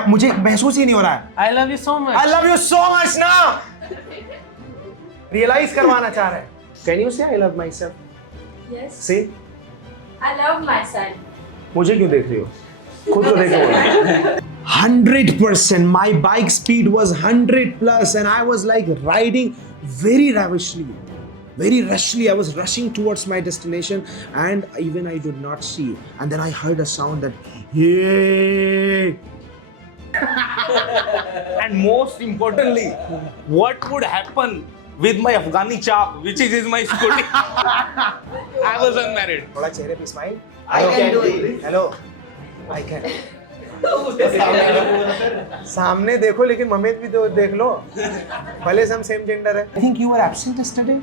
मैं मुझे महसूस ही नहीं हो रहा है. I love you so much. I love you so much now. Realize करवाना चाह रहे हैं. Can you say I love myself? Yes. See? I love myself. मुझे क्यों देख रही हो? खुद को देखो. 100%. My bike speed was 100 plus, and I was like riding very ravishly. Very rushly, I was rushing towards my destination, and even I did not see. And then I heard a sound that, hey. And most importantly, what would happen with my Afghani chap, which is my scooty? I was unmarried. थोड़ा चेहरे पे smile. I can do it. Hello. I can. सामने देखो लेकिन ममेत भी तो देख लो. भले से हम सेम जेंडर है. I think you were absent yesterday.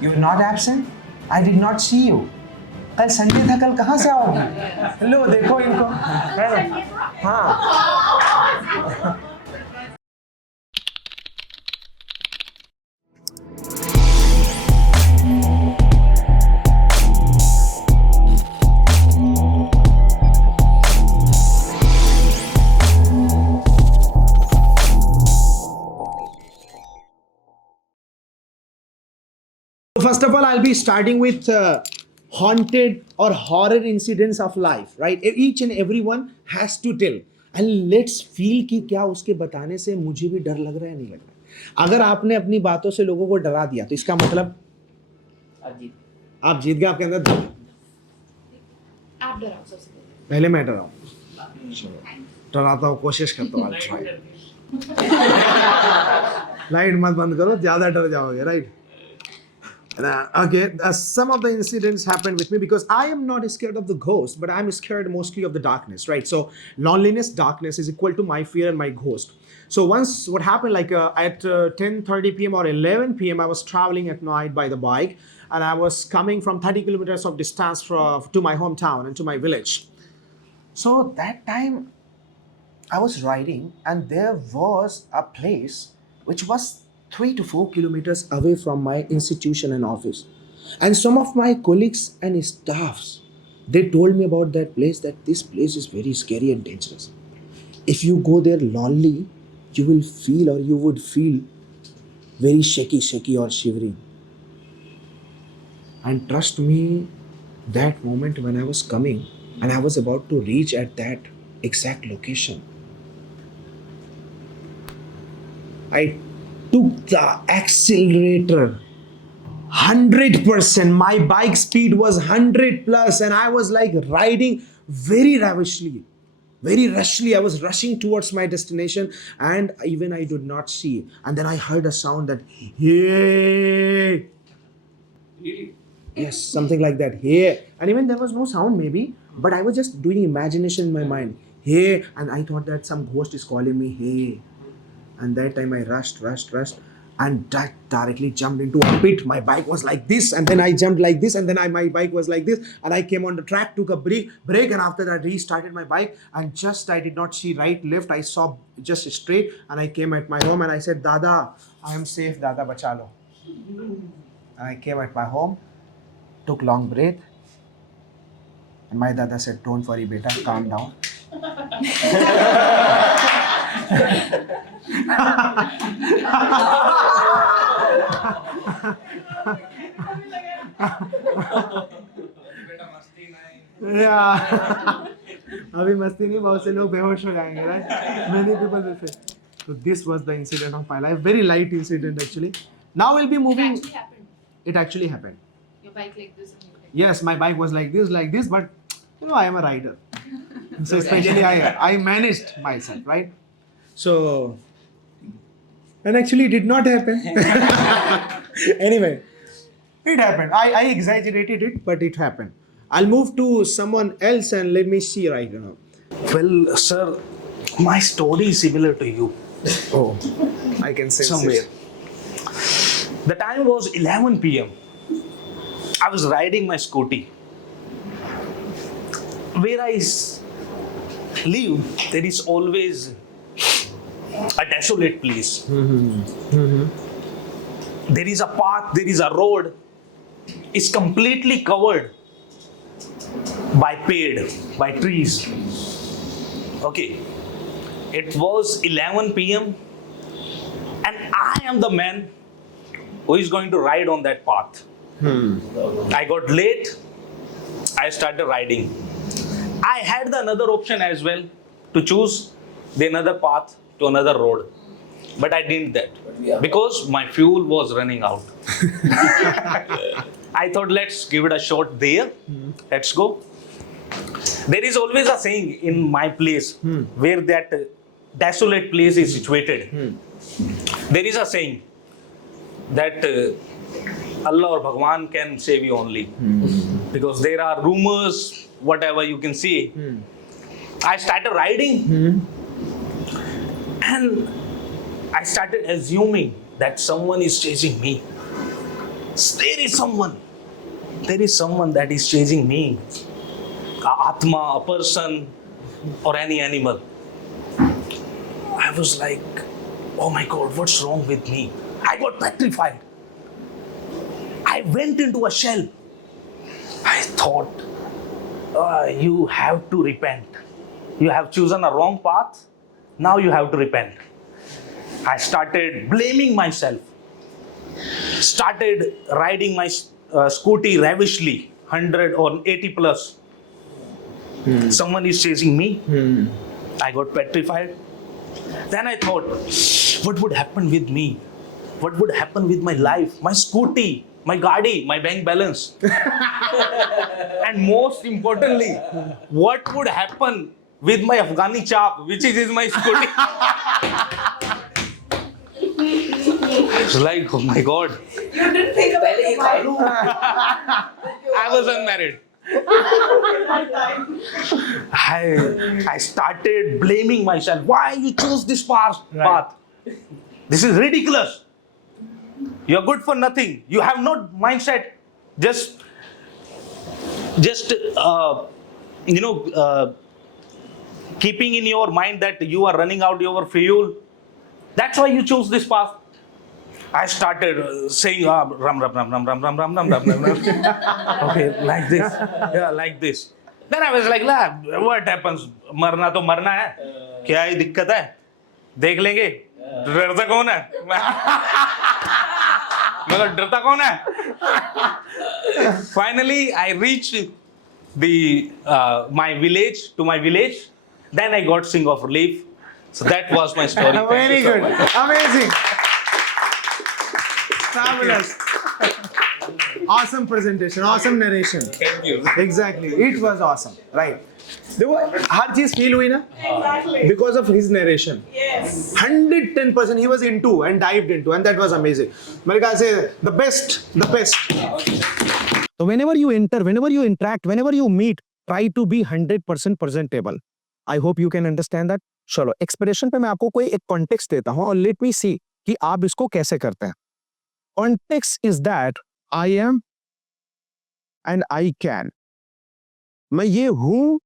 You were not absent? I did not see you. कल संडे था, कल कहाँ से आओगे? लो देखो इनको. हाँ. First of all, I'll be starting with haunted or horror incidents of life, right? Each and everyone has to tell. And let's feel कि क्या उसके बताने से मुझे भी डर लग रहा है नहीं लग रहा है. अगर आपने अपनी बातों से लोगों को डरा दिया तो इसका मतलब आप जीत गए. आपके अंदर आप डराओ सबसे पहले. पहले मैं डराऊं. डराता हूँ, कोशिश करता हूँ. लाइट मत बंद करो, ज्यादा डर जाओगे, right? Some of the incidents happened with me because I am not scared of the ghost, but I'm scared mostly of the darkness, right? So loneliness, darkness is equal to my fear and my ghost. So once what happened, like at 10:30 p.m. or 11 p.m., I was traveling at night by the bike, and I was coming from 30 kilometers of distance to my hometown and to my village. So that time I was riding, and there was a place which was 3 to 4 kilometers away from my institution and office. And some of my colleagues and staffs, they told me about that place, that this place is very scary and dangerous. If you go there lonely, you will feel, or you would feel very shaky or shivering. And trust me, that moment when I was coming and I was about to reach at that exact location, I took the accelerator 100%. My bike speed was 100 plus, and I was like riding very ravishly, very rushly. I was rushing towards my destination, and even I did not see. And then I heard a sound that, hey. Really? Yes, something like that. Hey. And even there was no sound maybe, but I was just doing imagination in my mind. Hey. And I thought that some ghost is calling me, hey. And that time I rushed, and directly jumped into a pit. My bike was like this, and then I jumped like this, and then my bike was like this, and I came on the track, took a break, and after that restarted my bike, and just I did not see right, left, I saw just straight, and I came at my home, and I said, Dada, I am safe, Dada, bacha lo. And I came at my home, took long breath, and my Dada said, don't worry, beta, calm down. अभी मस्ती नहीं, बहुत से लोग बेहोश हो जाएंगे, right? Many people will say. So this was the incident of my life. Very light incident actually. Now we'll be moving. It actually happened. It actually happened. Your bike like this and you like Yes, my bike was like this, but you know I am a rider. So especially I managed myself, right? So, and actually it did not happen. Anyway, it happened. I exaggerated it, but it happened. I'll move to someone else and let me see right now. Well, sir, my story is similar to you. Oh, I can sense Somewhere. it. The time was 11 p.m. I was riding my scooty. Where I live, there is always a desolate place. There is a path, there is a road. It's completely covered by paid, by trees. Okay, it was 11 p.m. and I am the man who is going to ride on that path. I got late. I started riding. I had the another option as well to choose the another path to another road. But I didn't that because my fuel was running out. I thought, let's give it a shot there. Let's go. There is always a saying in my place where that desolate place is situated. There is a saying that Allah or Bhagwan can save you only. Because there are rumors, whatever you can see. I started riding and I started assuming that someone is chasing me. There is someone that is chasing me. A Atma, a person, or any animal. I was like, oh my God, what's wrong with me? I got petrified. I went into a shell. I thought, you have to repent. You have chosen a wrong path. Now you have to repent. I started blaming myself. Started riding my scooty ravishly, 100 or 80 plus. Someone is chasing me. I got petrified. Then I thought, what would happen with me? What would happen with my life? My scooty, my gaadi, my bank balance. And most importantly, what would happen with my Afghani chap, which is my scooty? I was like, oh my God. You didn't think about the wife. I was unmarried. I started blaming myself. Why you choose this path? This is ridiculous. You're good for nothing. You have no mindset. Just keeping in your mind that you are running out your fuel. That's why you choose this path. I started saying, ram, ram, ram, ram, ram, ram, ram, ram, ram, ram. Okay, like this. Yeah, like this. Then I was like, what happens? मरना तो मरना है. क्या ही दिक्कत है? देख लेंगे. डरता कौन है? मतलब डरता कौन है? Finally, I reached my village. Then I got sing of relief. So that was my story. Thank Very you so good. much. Amazing. Fabulous. Awesome presentation, awesome narration. Thank you. Exactly. It was awesome. Right. देखो हर चीज feel हुई ना Exactly. because of his narration. Yes. 110% he was into and dived into, and that was amazing. मेरे ख्याल से the best. So whenever you enter, whenever you interact, whenever you meet, try to be 100% presentable. I hope you can understand that. चलो expression पे मैं आपको कोई एक context देता हूँ और लेट मी सी कि आप इसको कैसे करते हैं. Context is that I am and I can. मैं ये हूं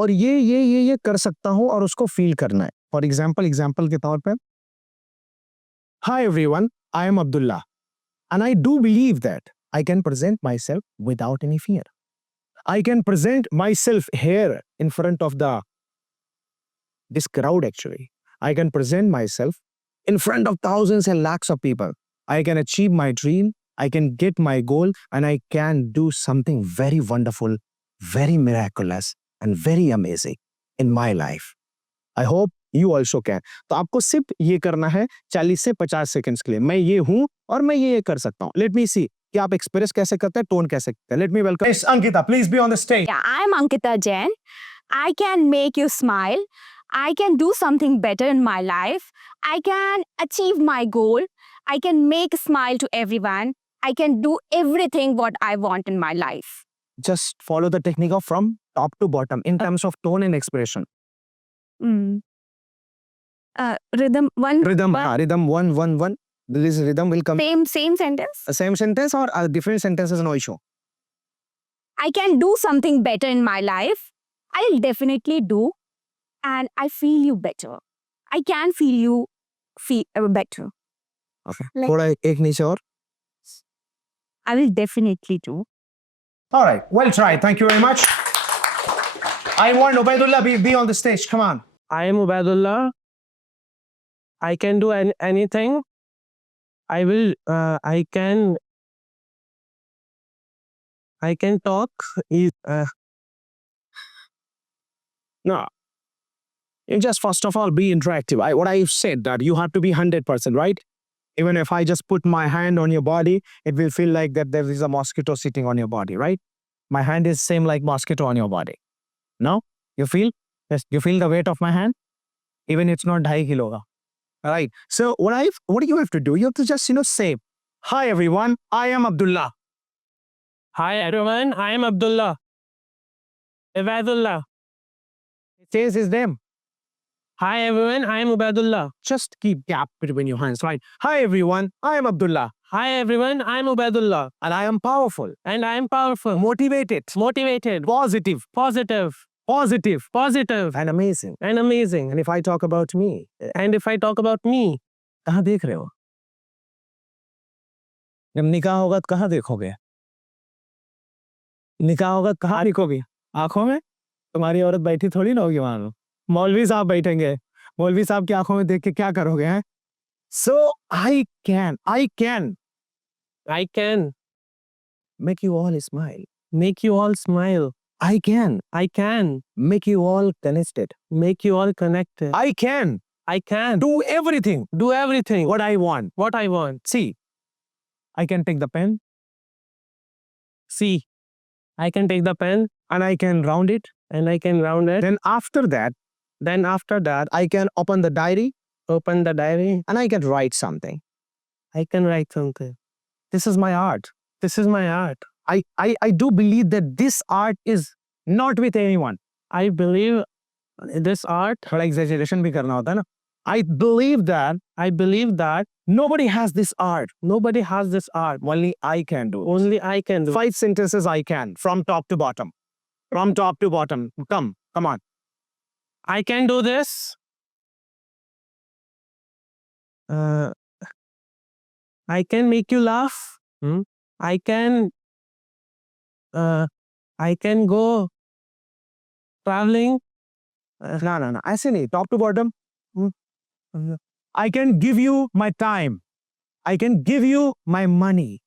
और ये कर सकता हूं और उसको फील करना है. फॉर एग्जाम्पल के तौर पे, hi everyone, I am Abdullah and I do believe that I can present my self without any fear. I can present my self here in front of this crowd actually. I can present myself in front of thousands and lakhs of people. I can achieve my dream, I can get my goal, and I can do something very wonderful, very miraculous, and very amazing in my life. I hope you also can. तो आपको सिर्फ ये करना है 40 से 50 seconds के लिए. मैं ये हूं और मैं ये कर सकता हूं. Let me see कि आप एक्सप्रेस कैसे करते हैं, टोन कैसे करते हैं. Let me welcome Miss Ankita. Please be on the stage. Yeah, I'm Ankita Jain. I can make you smile. I can do something better in my life. I can achieve my goal. I can make a smile to everyone. I can do everything what I want in my life. Just follow the technique of from top to bottom in terms of tone and expression. Rhythm one. Rhythm, rhythm 1 1 1. This rhythm will come. Same sentence. Same sentence or different sentences, no issue. I can do something better in my life. I'll definitely do. And I feel you better. I can feel you better. Okay. Like- थोड़ा एक नीचे और. I will definitely do. All right. Well tried. Thank you very much. I want Ubaidullah be on the stage. Come on. I am Ubaidullah. I can do anything. I will. I can talk. No, you just first of all be interactive. What I said that you have to be 100%, right? Even if I just put my hand on your body, it will feel like that there is a mosquito sitting on your body, right? My hand is same like mosquito on your body. No? You feel? Yes. You feel the weight of my hand? Even it's not 2.5 kilo. Right. So what do you have to do? You have to just, say, hi everyone, I am Abdullah. Hi everyone. I am Abdullah. Ubaidullah. Says his name. Hi everyone. I am Ubaidullah. Just keep gap between your hands, right? Hi everyone, I am Abdullah. Hi everyone. I am Ubaidullah. And I am powerful, And I am powerful. motivated, Motivated. positive, Positive. and amazing. And amazing. And if I talk about me, And if I talk about me, कहाँ देख रहे हो? जब निकाह होगा तो कहाँ देखोगे? निकाह होगा तो कहाँ देखोगे? आंखों में? तुम्हारी औरत बैठी थोड़ी ना होगी वहां। मौलवी साहब बैठेंगे। मौलवी साहब की आंखों में देख के क्या करोगे हैं? So I can I can make you all smile. make you all smile. I can I can make you all connected. make you all connected. I can I can do everything do everything what I want. what I want. See, I can take the pen See, I can take the pen and I can round it. and I can round it. Then after that, I can open the diary Open the diary. and I can write something. I can write something. This is my art. This is my art. I do believe that this art is not with anyone. I believe this art. थोड़ा exaggeration भी करना होता है ना. I believe that nobody has this art. Nobody has this art. Only I can do it. Only I can do. 5 sentences I can from top to bottom. From top to bottom. Come on. I can do this. I can make you laugh. I can go traveling. No. ऐसे नहीं. Top to bottom. I can give you my time. I can give you my money.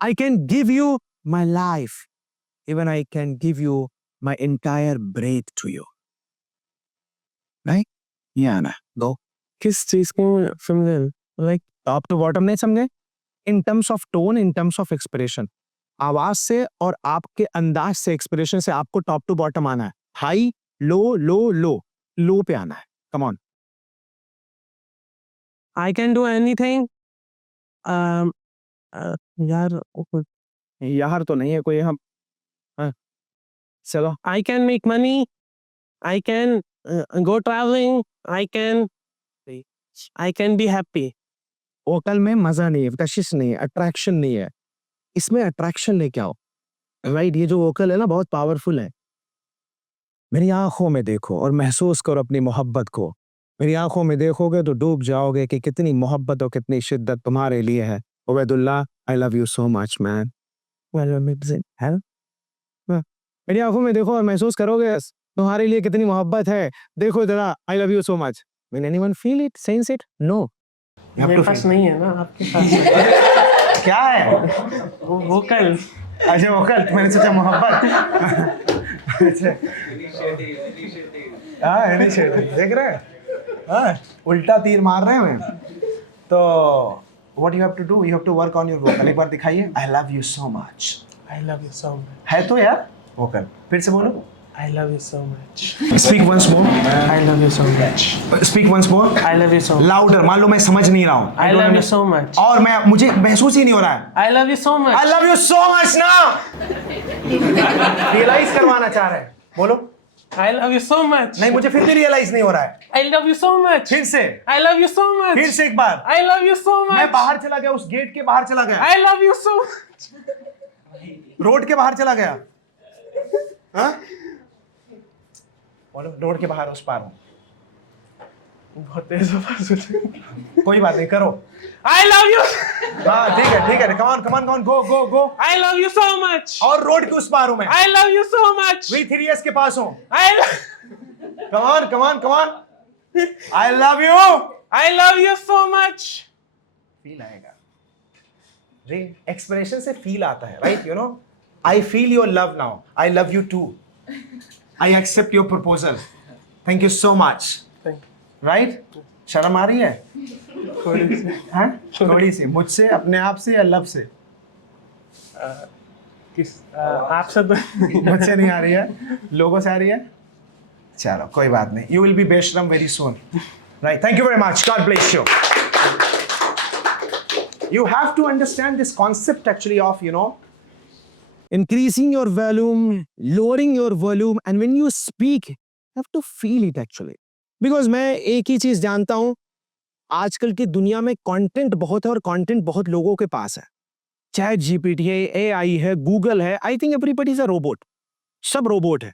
I can give you my life. Even I can give you my entire breath to you. Right? Yeah, ना. Go. किस चीज को समझे? Like top to bottom नहीं समझे? In terms of tone, in terms of expression, आवाज से और आपके अंदाज से, एक्सप्रेशन से आपको टॉप टू बॉटम आना है. हाई, लो, लो, लो, लो पे आना है. Come on. I can do anything. यार यार तो नहीं है कोई. हम चलो. I can make money. I can go traveling. I can be happy. Vocal में मजा नहीं है, कशिश नहीं है, अट्रैक्शन नहीं है. इसमें अट्रैक्शन लेके आओ. राइट? ये जो वोकल है ना बहुत पावरफुल है. मेरी आंखों में देखो और महसूस करो अपनी मोहब्बत को. मेरी आंखों में देखोगे तो डूब जाओगे कि कितनी मोहब्बत और कितनी शिद्दत तुम्हारे लिए है. उबैदुल्लाह, आई love you so much man. मेरी आंखों में देखो और महसूस करोगे तुम्हारे लिए कितनी मोहब्बत है. देखो जरा, आई love you so much. Will anyone feel it, sense it? No. मेरे पास नहीं है ना, आपके पास है. क्या है? वोकल. अच्छा वोकल. मैंने सोचा मोहब्बत. अच्छा. इनिशिएटिव. देख रहे हैं? उल्टा तीर मार रहे हैं. तो what you have to do? You have to work on your vocal. एक बार दिखाइए. I love you so much. I love you so much. है तो यार vocal. फिर से बोलो. I love you so much. Speak once more. I love you so much. Speak once more. I love you so much. Louder. मान लो मैं समझ नहीं रहा हूँ. I love you so much. और मुझे महसूस ही नहीं हो रहा है. I love you so much. I love you so much now. Realise करवाना चाह रहे हैं. बोलो. I love you so much. नहीं, मुझे फिर भी रियलाइज नहीं हो रहा है. I love you so much. फिर से. I love you so much. फिर से एक बार. I love you so much. मैं बाहर चला गया, उस गेट के बाहर चला गया. I love you so much. Road के बाहर चला गया. हाँ? बोलो, रोड के बाहर उस पार हूँ. बहुत तेज कोई बात नहीं, करो। I love you. हाँ ठीक है, कमान गो। I love you so much. और रोड के उस पार हूँ मैं, I love you so much. V3S के पास हूँ। I come on I love you। I love you so much. Feel आएगा जी, एक्सप्रेशन से फील आता है, right? You know, I feel your love now, I love you too, I accept your proposal, thank you so much, right? शर्म आ रही है थोड़ी सी मुझसे, अपने आप से या लव से? आपसे तो मुझसे नहीं आ रही है, लोगों से आ रही है। चलो कोई बात नहीं, यू विल बी बेशरम very soon, right? Thank you very much, God bless you. You have to understand this concept actually of, you know, Increasing your volume, lowering your volume, and when you speak, you have to feel it actually. Because मैं एक ही चीज जानता हूँ, आजकल की दुनिया में content बहुत है और कंटेंट बहुत लोगों के पास है। चैट जीपीटी है, एआई है, गूगल है, I think everybody is a robot. सब रोबोट है,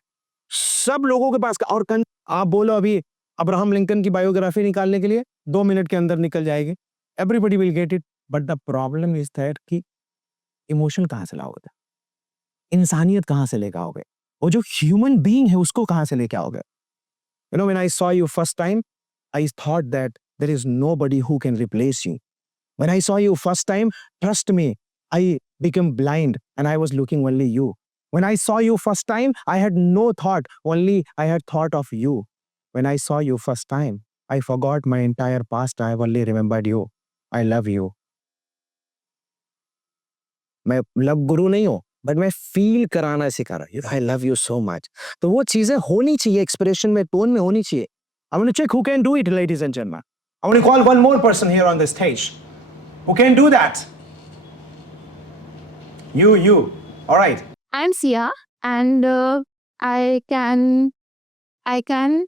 सब लोगों के पास और आप बोलो अभी अब्राहम लिंकन की बायोग्राफी निकालने के लिए 2 मिनट के अंदर निकल जाएगी, everybody will get it. But the problem is that कि इमोशन कहाँ से लाओगे, इंसानियत कहाँ से लेकर आओगे, वो जो ह्यूमन बीइंग है उसको कहाँ से लेके आओगे? You know, when I saw you first time, I thought that there is nobody who can replace you. When I saw you first time, trust me, I became blind and I was looking only you. When I saw you first time, I had no thought, only I had thought of you. When I saw you first time, I forgot my entire past, I only remembered you. I love you. मैं love गुरु नहीं हूँ, but मैं feel कराना सिखा रहा हूँ। आई love you so much. तो वो चीजें होनी चाहिए, एक्सप्रेशन में, टोन में होनी चाहिए। I want to check who can do it, ladies and gentlemen. I want to call one more person here on the stage who can do that. You. All right. I'm Sia, and I can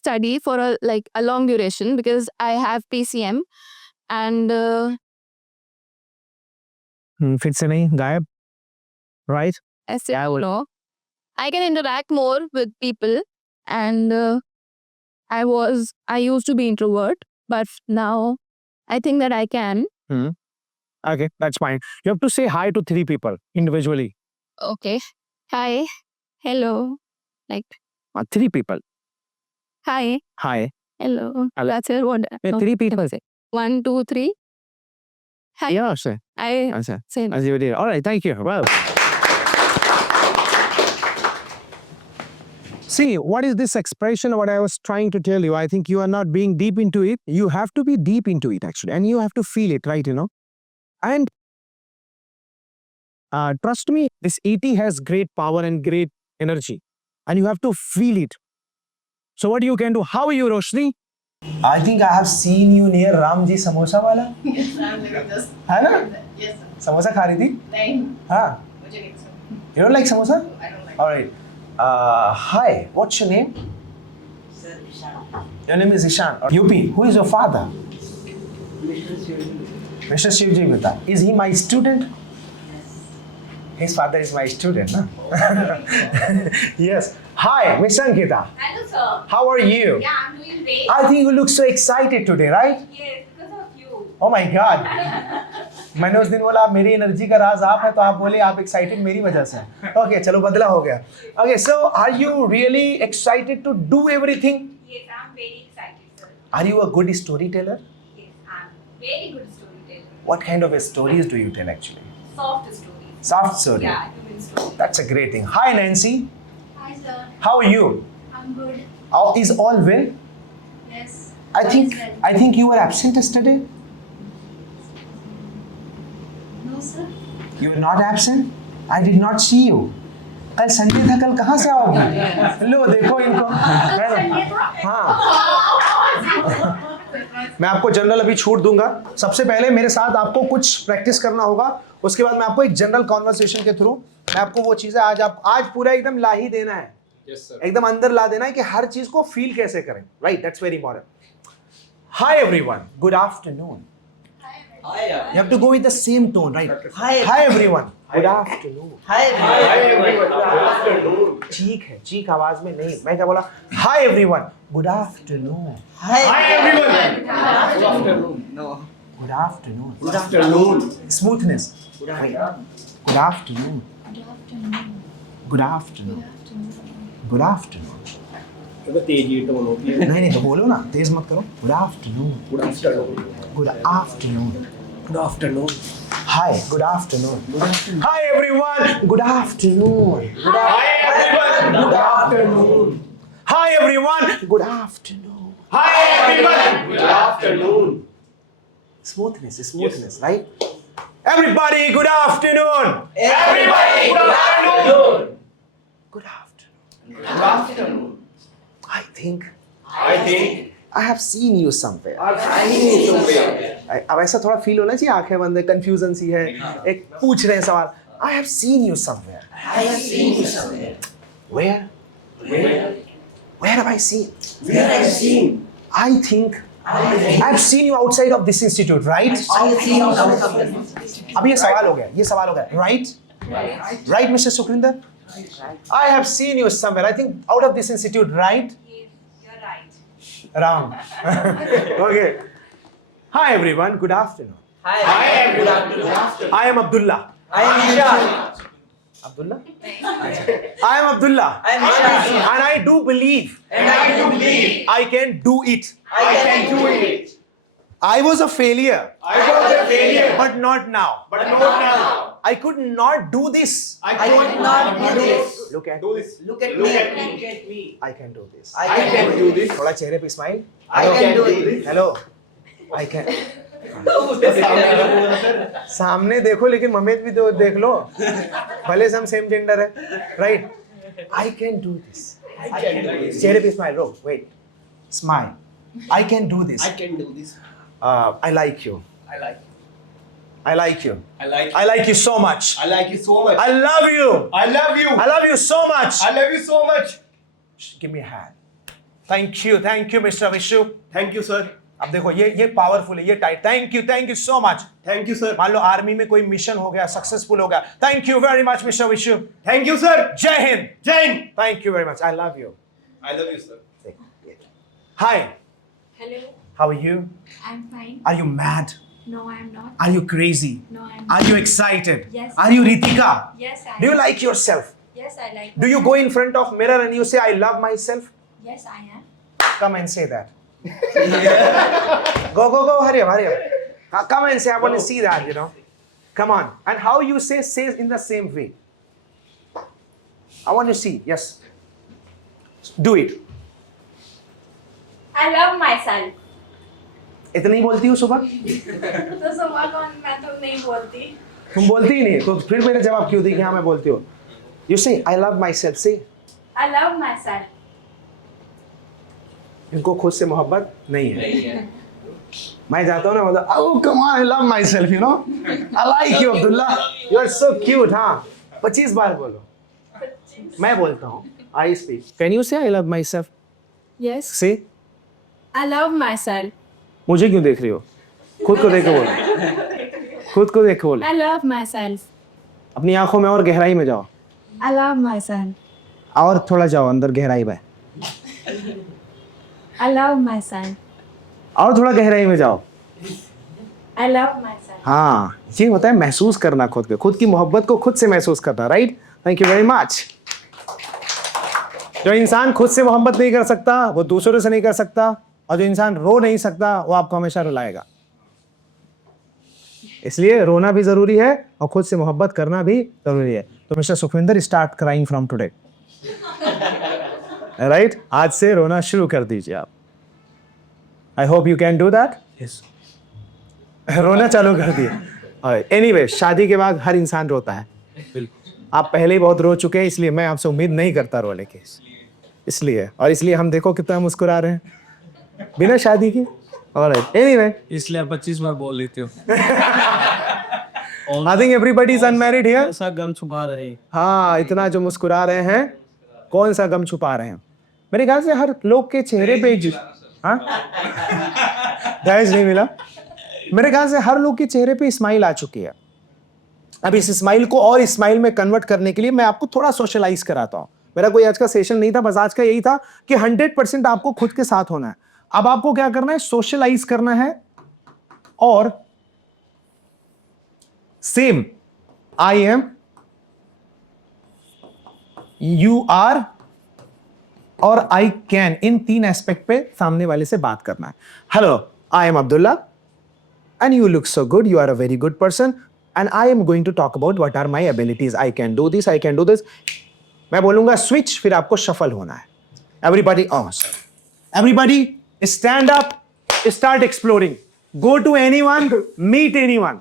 study for a long duration because I have PCM, and फिर से नहीं, गायब, right? I still know I can interact more with people, and I used to be introvert, but now I think that I can. Okay, that's fine. You have to say hi to 3 people individually. Okay. Hi. Hello. Like, 3 people. hi. Hi. Hello. Hello. That's it. What? Yeah, 3 people. 1, 2, 3. Hi. Yeah, say. I Answer. say. As you did. All right, thank you. Well. See, what is this expression? What I was trying to tell you, I think you are not being deep into it. You have to be deep into it actually, and you have to feel it, right? You know, and trust me, this ET has great power and great energy, and you have to feel it. So, what you can do? How are you, Roshni? I think I have seen you near Ramji Samosa wala. Yes, I'm living just. है ना? Yes, sir. Samosa खा रही थी? Nine. हाँ. मुझे नहीं पसंद. You don't like samosa? I don't like. All right. Hi. What's your name? Sir, Ishan. Your name is Ishan. UP. Who is your father? Mr. Shivji Gupta. Is he my student? Yes. His father is my student, na? Yes. Hi, Miss Ankita. Hello, sir. How are you? Yeah, I'm doing great. I think you look so excited today, right? Yes, because of you. Oh my God. मैंने उस दिन बोला आप मेरी energy का राज आप है, तो आप बोले आप एक्साइटेड मेरी वजह से। ओके, चलो बदला हो गया। Okay, so are you really excited to do everything? Yes, I'm very excited, sir. Are you a good story teller? Yes, I'm very good storyteller. What kind of stories do you tell actually? Soft stories. Soft story. Yeah, human stories. That's a great thing. Hi Nancy. Hi, sir. How are you? I'm good. Is all well? Yes. I think you were absent yesterday. No, sir. You were not absent? I did not see you. कल Sunday था, कल कहाँ से आओगे? लो देखो इनको। हाँ। मैं आपको जनरल अभी छूट दूंगा। सबसे पहले मेरे साथ आपको कुछ प्रैक्टिस करना होगा, उसके बाद मैं आपको एक जनरल कॉन्वर्सेशन के थ्रू मैं आपको वो चीज़ें आज पूरा एकदम ला ही देना है। Yes, sir. एकदम अंदर ला देना है कि हर चीज़ को फील कैसे करें। Right, that's very important. Hi everyone, good afternoon. Hi, everyone. You have to go with the same tone, right? Hi everyone. Good afternoon. चीख है, चीख आवाज में नहीं. मैं क्या बोला? Hi everyone. Good afternoon. Hi everyone. Good afternoon. Smoothness. Right. Good afternoon. Good afternoon. Good afternoon. नहीं तो बोलो ना, तेज मत करो. Good afternoon. Good afternoon. Hi, good afternoon. Hi everyone. Good afternoon. Hi everyone. Good afternoon. Smoothness, right? Everybody, good afternoon. Good afternoon. I think I have seen you somewhere. अब ऐसा थोड़ा feel होना चाहिए, आंखें बंद है, कंफ्यूजन सी है, एक पूछ रहे हैं सवाल. I have seen you somewhere. Where have I seen? I think I've seen you outside of this institute, right? अब ये सवाल हो गया, right, Mr. Sukrinder? I have seen you somewhere. I think out of this institute, right? You're right. Around. Okay. Hi everyone. Good afternoon. I am Abdullah. I am Abdullah. And I do believe. I can do it. I was a failure. But not now. I could not do this. Look at me. I can do this. थोड़ा चेहरे पे smile. Hello. I can. सामने देखो लेकिन ममेत भी तो देख लो. भले से हम सेम जेंडर है, right? I can do this. चेहरे पे smile. Wait. Smile. I can do this. I like you. I like you so much. I love you. I love you so much. Give me a hand. Thank you, Mr. Vishu. Thank you, sir. अब देखो ये powerful है, ये tight. Thank you so much. Thank you, sir. मान लो army में कोई mission हो गया, सक्सेसफुल हो गया. Thank you very much mister Vishu. Thank you, sir. जय हिंद. Thank you very much. I love you. I love you, sir. Hi. Hello. How are you? I'm fine. Are you mad? No, I'm not. Are you crazy? No, I'm Are you excited? Yes. Are you Ritika? Yes, I Do you am. like yourself? Yes, I like. Do you go in front of mirror and you say I love myself? Yes, I am. Come and say that. Go, hurry up. Come and say, I want to see that, Come on. And how you say in the same way. I want to see, yes. Do it. I love myself. इतनी बोलती हो सुबह? तो सुबह कौन, मैं तो नहीं बोलती. तुम बोलती ही नहीं, तो फिर मेरा जवाब क्यों दी कि हाँ मैं बोलती हूँ? You say, I love myself, say. I love myself. इनको खुद से मोहब्बत नहीं है. मैं जाता हूँ ना, मतलब, oh come on, I love myself, I like you, Abdullah. You are so cute, हाँ. 25 बार बोलो. मैं बोलता हूँ. I speak. Can you say I love myself? Yes. Say. I love myself. मुझे क्यों देख रही हो? खुद को देख के बोलो. खुद को देख के बोलो. I love myself. अपनी आंखों में और गहराई में जाओ. I love myself. और थोड़ा जाओ अंदर गहराई में. I love myself. और थोड़ा गहराई में जाओ. I love myself. हाँ, ये होता है महसूस करना खुद पे, खुद की मोहब्बत को खुद से महसूस करना, right? Thank you very much. जो इंसान खुद से मोहब्बत नहीं कर सकता वो दूसरों से नहीं कर सकता, और जो इंसान रो नहीं सकता वो आपको हमेशा रुलाएगा. इसलिए रोना भी जरूरी है और खुद से मोहब्बत करना भी जरूरी है. तो mister Sukhwinder, start crying from today, right? आज से रोना शुरू कर दीजिए आप. I hope you can do that. Yes, रोना चालू कर दिए. एनीवे, शादी के बाद हर इंसान रोता है. आप पहले ही बहुत रो चुके हैं, इसलिए मैं आपसे उम्मीद नहीं करता रोने की. इसलिए हम देखो कितना मुस्कुरा रहे हैं बिना शादी के. ऑलराइट, एनीवे, इसलिए आप 25 बार बोल लेते हो. I think everybody is unmarried here. ऐसा गम छुपा रहे हैं. हाँ, इतना जो मुस्कुरा रहे हैं, कौन सा गम छुपा रहे हैं? मेरे ख्याल से हर लोग के चेहरे पे हाँ, दहेज नहीं मिला. मेरे ख्याल से हर लोग के चेहरे पे स्माइल आ चुकी है। अब इस स्माइल को और स्माइल में कन्वर्ट करने के लिए मैं आपको थोड़ा सोशलाइज कराता हूं। मेरा कोई आज का सेशन नहीं था, बस आज का यही था कि 100% आपको खुद के साथ होना है। अब आपको क्या करना है, सोशलाइज करना है और same I am, you are और आई कैन, इन 3 एस्पेक्ट पे सामने वाले से बात करना है। Hello, I am Abdullah and you look so good, you are a very good person and I am going to talk about what are my abilities, I can do this, I can do this. मैं बोलूंगा switch, फिर आपको shuffle होना है। Everybody, oh sorry, everybody stand up, start exploring, go to anyone, meet anyone.